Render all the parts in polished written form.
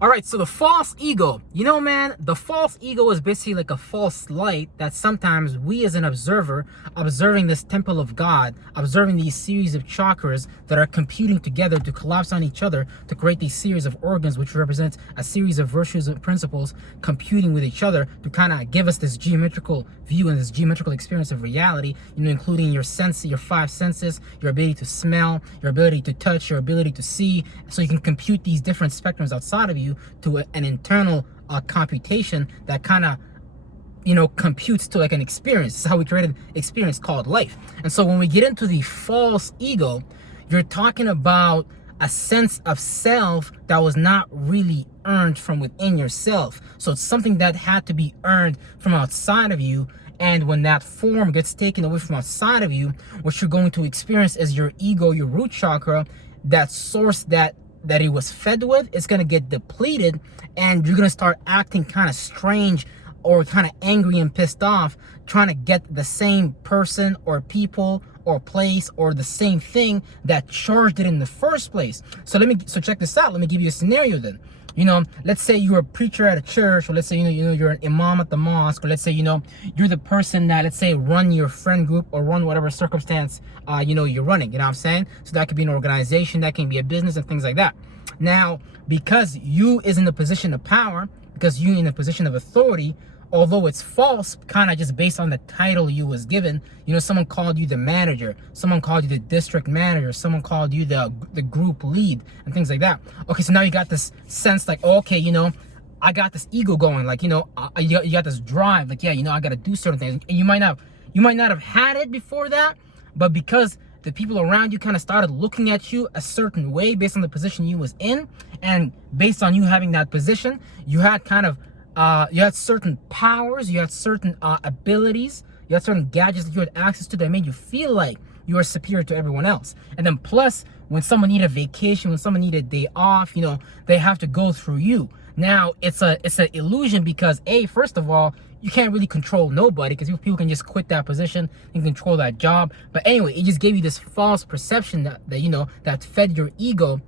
All right, so the false ego. You know, man, the false ego is basically like a false light that sometimes we as an observer, observing this temple of God, observing these series of chakras that are computing together to collapse on each other to create these series of organs, which represents a series of virtues and principles computing with each other to kind of give us this geometrical view and this geometrical experience of reality, you know, including your sense, your five senses, your ability to smell, your ability to touch, your ability to see, so you can compute these different spectrums outside of you to an internal computation that kind of, you know, computes to like an experience. This is how we created an experience called life. And so when we get into the false ego, you're talking about a sense of self that was not really earned from within yourself. So it's something that had to be earned from outside of you. And when that form gets taken away from outside of you, what you're going to experience is your ego, your root chakra, that source that it was fed with, is going to get depleted, and you're going to start acting kind of strange or kind of angry and pissed off, trying to get the same person or people or place or the same thing that charged it in the first place. So check this out. Let me give you a scenario then. You know, let's say you're a preacher at a church, or let's say, you know, you're an imam at the mosque, or let's say, you know, you're the person that, let's say, run your friend group or run whatever circumstance, you know, you're running, you know what I'm saying? So that could be an organization, that can be a business and things like that. Now, because you is in the position of power, because you in a position of authority, although it's false, kind of just based on the title you was given, you know, someone called you the manager, someone called you the district manager, someone called you the group lead and things like that. Okay, so now you got this sense like, oh, okay, you know, I got this ego going, like, you know, you got this drive, like, yeah, you know, I got to do certain things. And you might not have had it before that, but because the people around you kind of started looking at you a certain way based on the position you was in, and based on you having that position, you had kind of you had certain powers, you had certain abilities, you had certain gadgets that you had access to that made you feel like you were superior to everyone else. And then plus, when someone needed a vacation, when someone needed a day off, you know, they have to go through you. Now, it's an illusion because, first of all, you can't really control nobody, because people can just quit that position and control that job. But anyway, it just gave you this false perception that you know, that fed your ego,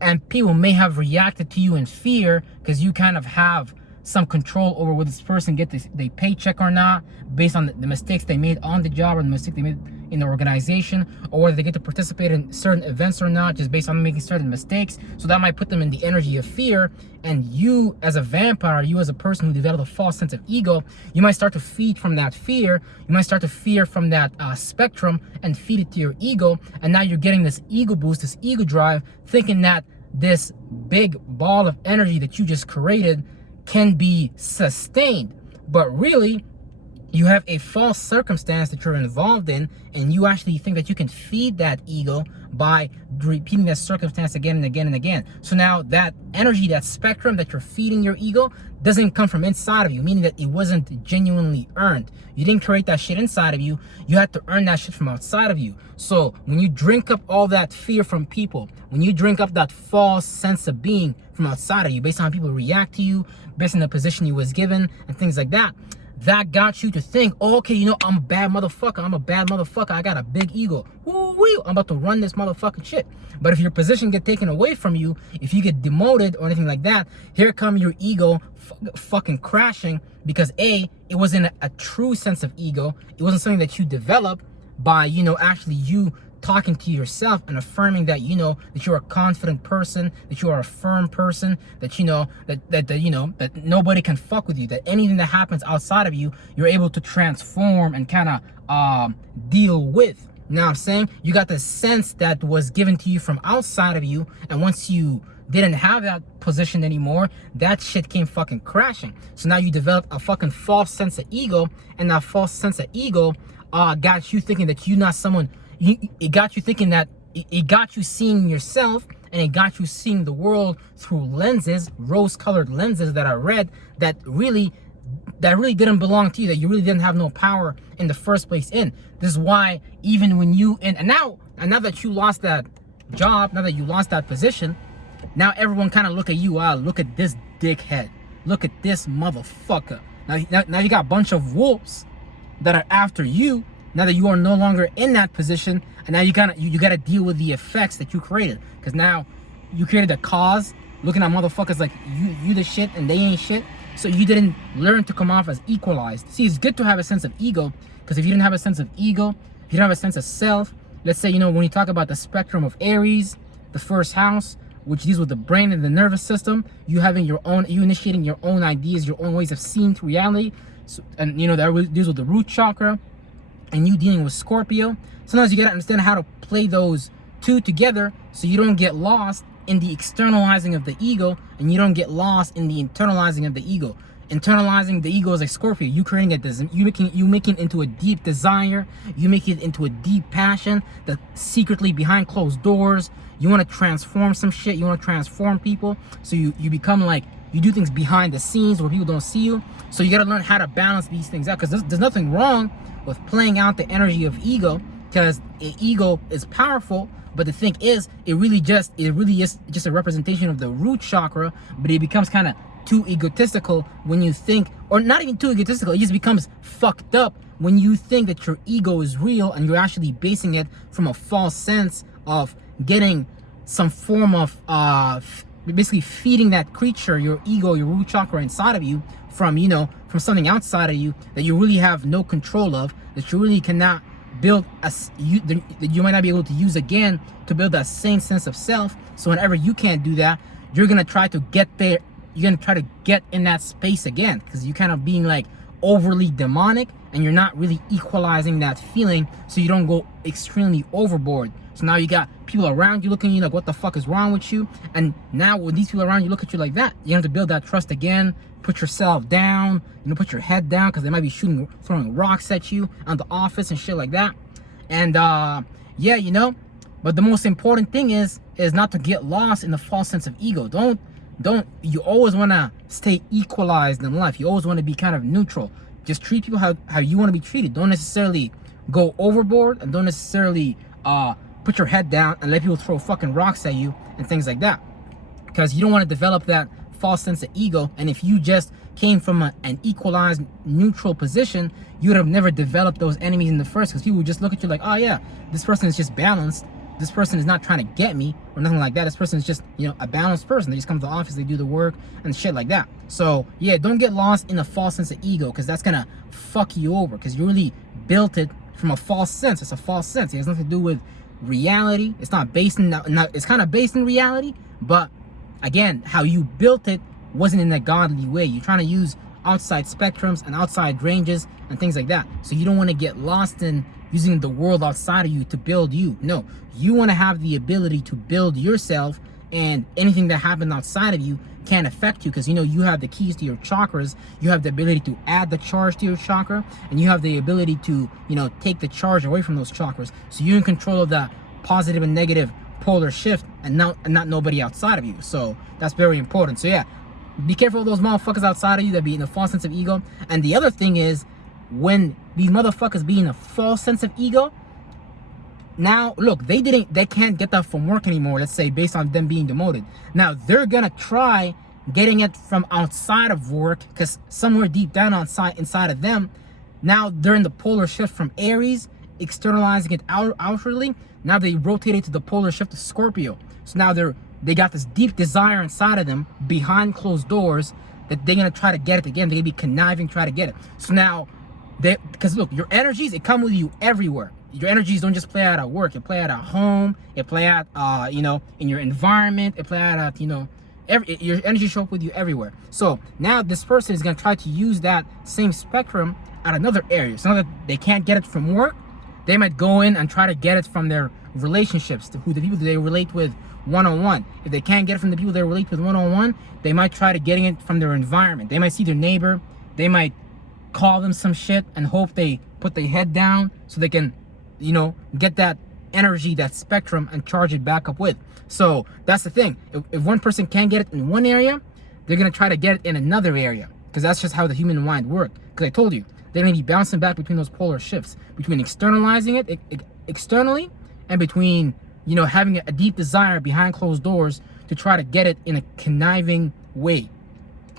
and people may have reacted to you in fear because you kind of have some control over whether this person get the paycheck or not, based on the mistakes they made on the job or the mistake they made in the organization, or whether they get to participate in certain events or not, just based on making certain mistakes. So that might put them in the energy of fear. And you as a vampire, you as a person who developed a false sense of ego, you might start to feed from that fear. You might start to fear from that spectrum and feed it to your ego. And now you're getting this ego boost, this ego drive, thinking that this big ball of energy that you just created can be sustained. But really, you have a false circumstance that you're involved in, and you actually think that you can feed that ego by repeating that circumstance again and again and again. So now that energy, that spectrum that you're feeding your ego, doesn't come from inside of you, meaning that it wasn't genuinely earned. You didn't create that shit inside of you. You had to earn that shit from outside of you. So when you drink up all that fear from people, when you drink up that false sense of being from outside of you, based on how people react to you, based on the position you was given and things like that, that got you to think, oh, okay, you know, I'm a bad motherfucker. I got a big ego. Woo-wee, I'm about to run this motherfucking shit. But if your position get taken away from you, if you get demoted or anything like that, here come your ego fucking crashing, because it wasn't a true sense of ego. It wasn't something that you developed by, you know, actually you talking to yourself and affirming that, you know, that you're a confident person, that you are a firm person, that, you know, that nobody can fuck with you, that anything that happens outside of you, you're able to transform and kind of deal with. You know what I'm saying? You got the sense that was given to you from outside of you, and once you didn't have that position anymore, that shit came fucking crashing. So now you develop a fucking false sense of ego, and that false sense of ego got you thinking that you're not someone. It got you thinking that it got you seeing yourself, and it got you seeing the world through lenses, rose-colored lenses that are red, that really didn't belong to you, that you really didn't have no power in the first place in. This is why even when and now that you lost that job, now that you lost that position, now everyone kind of look at you, look at this dickhead, look at this motherfucker. Now you got a bunch of wolves that are after you, now that you are no longer in that position, and now you gotta deal with the effects that you created, because now you created a cause looking at motherfuckers like you the shit and they ain't shit. So you didn't learn to come off as equalized. See, it's good to have a sense of ego, because if you didn't have a sense of ego, if you don't have a sense of self, let's say, when you talk about the spectrum of Aries, the first house, which deals with the brain and the nervous system, you initiating your own ideas, your own ways of seeing reality. So, and that deals with the root chakra, and you dealing with Scorpio. Sometimes you gotta understand how to play those two together so you don't get lost in the externalizing of the ego, and you don't get lost in the internalizing of the ego. Internalizing the ego is like Scorpio. You creating you making it into a deep desire. You make it into a deep passion that secretly behind closed doors. You want to transform some shit. You want to transform people. So you become like, you do things behind the scenes where people don't see you. So you got to learn how to balance these things out, because there's nothing wrong with playing out the energy of ego, because ego is powerful. But the thing is, it really is just a representation of the root chakra, but it becomes kind of too egotistical when you think, or not even too egotistical, it just becomes fucked up when you think that your ego is real and you're actually basing it from a false sense of getting some form of basically feeding that creature, your ego, your root chakra inside of you from something outside of you that you really have no control of, that you really cannot build that you might not be able to use again to build that same sense of self. So whenever you can't do that, you're gonna try to get there. You're gonna try to get in that space again, because you're kind of being like overly demonic, and you're not really equalizing that feeling, so you don't go extremely overboard. So now you got people around you looking at you like, what the fuck is wrong with you? And now when these people around you look at you like that, you have to build that trust again. Put yourself down, put your head down, because they might be throwing rocks at you on the office and shit like that. And yeah, but the most important thing is not to get lost in the false sense of ego. You always want to stay equalized in life. You always want to be kind of neutral. Just treat people how you want to be treated. Don't necessarily go overboard, and don't necessarily put your head down and let people throw fucking rocks at you and things like that, because you don't want to develop that false sense of ego. And if you just came from an equalized neutral position, you would have never developed those enemies in the first, because people would just look at you like, oh yeah, this person is just balanced, this person is not trying to get me or nothing like that, this person is just a balanced person. They just come to the office, they do the work and shit like that. So yeah, don't get lost in a false sense of ego, because that's gonna fuck you over, because you really built it from a false sense. It's a false sense. It has nothing to do with reality. It's not based in it's kind of based in reality, but again, how you built it wasn't in a godly way. You're trying to use outside spectrums and outside ranges and things like that. So you don't want to get lost in using the world outside of you to build you. No, you want to have the ability to build yourself, and anything that happens outside of you can't affect you, because you have the keys to your chakras. You have the ability to add the charge to your chakra, and you have the ability to take the charge away from those chakras. So you're in control of that positive and negative polar shift, and not nobody outside of you. So that's very important. So yeah, be careful of those motherfuckers outside of you that be in a false sense of ego. And the other thing is, when these motherfuckers be in a false sense of ego, now look, they can't get that from work anymore, let's say, based on them being demoted. Now they're gonna try getting it from outside of work, because somewhere deep down inside of them, now they're in the polar shift from Aries, externalizing it outwardly. Now they rotated to the polar shift of Scorpio. So now they got this deep desire inside of them behind closed doors that they're gonna try to get it again. They're gonna be conniving, try to get it. So now because look, your energies, it come with you everywhere. Your energies don't just play out at work. It play out at home. It play out in your environment. It play out at your energy show up with you everywhere. So now this person is gonna try to use that same spectrum at another area. So now that they can't get it from work, they might go in and try to get it from their relationships, the people that they relate with one-on-one. If they can't get it from the people they relate with one-on-one, they might try to getting it from their environment. They might see their neighbor, they might call them some shit and hope they put their head down so they can, get that energy, that spectrum, and charge it back up with. So that's the thing. If one person can't get it in one area, they're gonna try to get it in another area, because that's just how the human mind works. Because I told you, they're gonna be bouncing back between those polar shifts, between externalizing it externally, and between having a deep desire behind closed doors to try to get it in a conniving way.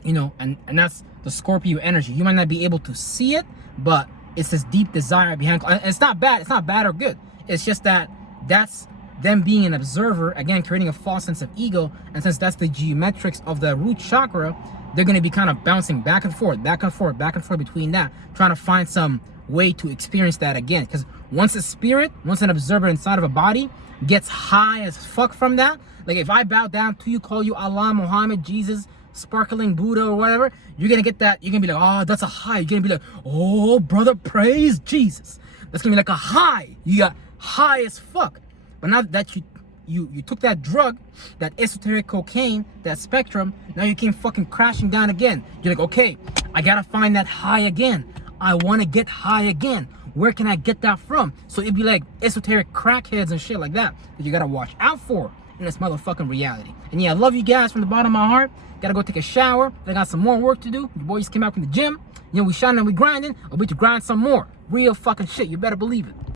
And that's the Scorpio energy. You might not be able to see it, but it's this deep desire behind. It's not bad. It's not bad or good. It's just that's them being an observer, again, creating a false sense of ego. And since that's the geometrics of the root chakra, they're going to be kind of bouncing back and forth, back and forth, back and forth between that, trying to find some way to experience that again. Because once a spirit, once an observer inside of a body gets high as fuck from that, like if I bow down to you, call you Allah, Muhammad, Jesus, sparkling Buddha or whatever, you're going to get that. You're going to be like, oh, that's a high. You're going to be like, oh, brother, praise Jesus. That's going to be like a high. You got high as fuck. But now that you took that drug, that esoteric cocaine, that spectrum, now you came fucking crashing down again. You're like, okay, I gotta find that high again. I wanna get high again. Where can I get that from? So it'd be like esoteric crackheads and shit like that you gotta watch out for in this motherfucking reality. And yeah, I love you guys from the bottom of my heart. Gotta go take a shower. I got some more work to do. Your boy just came out from the gym. You know, we shining, we grinding. I'll bet you grind some more. Real fucking shit. You better believe it.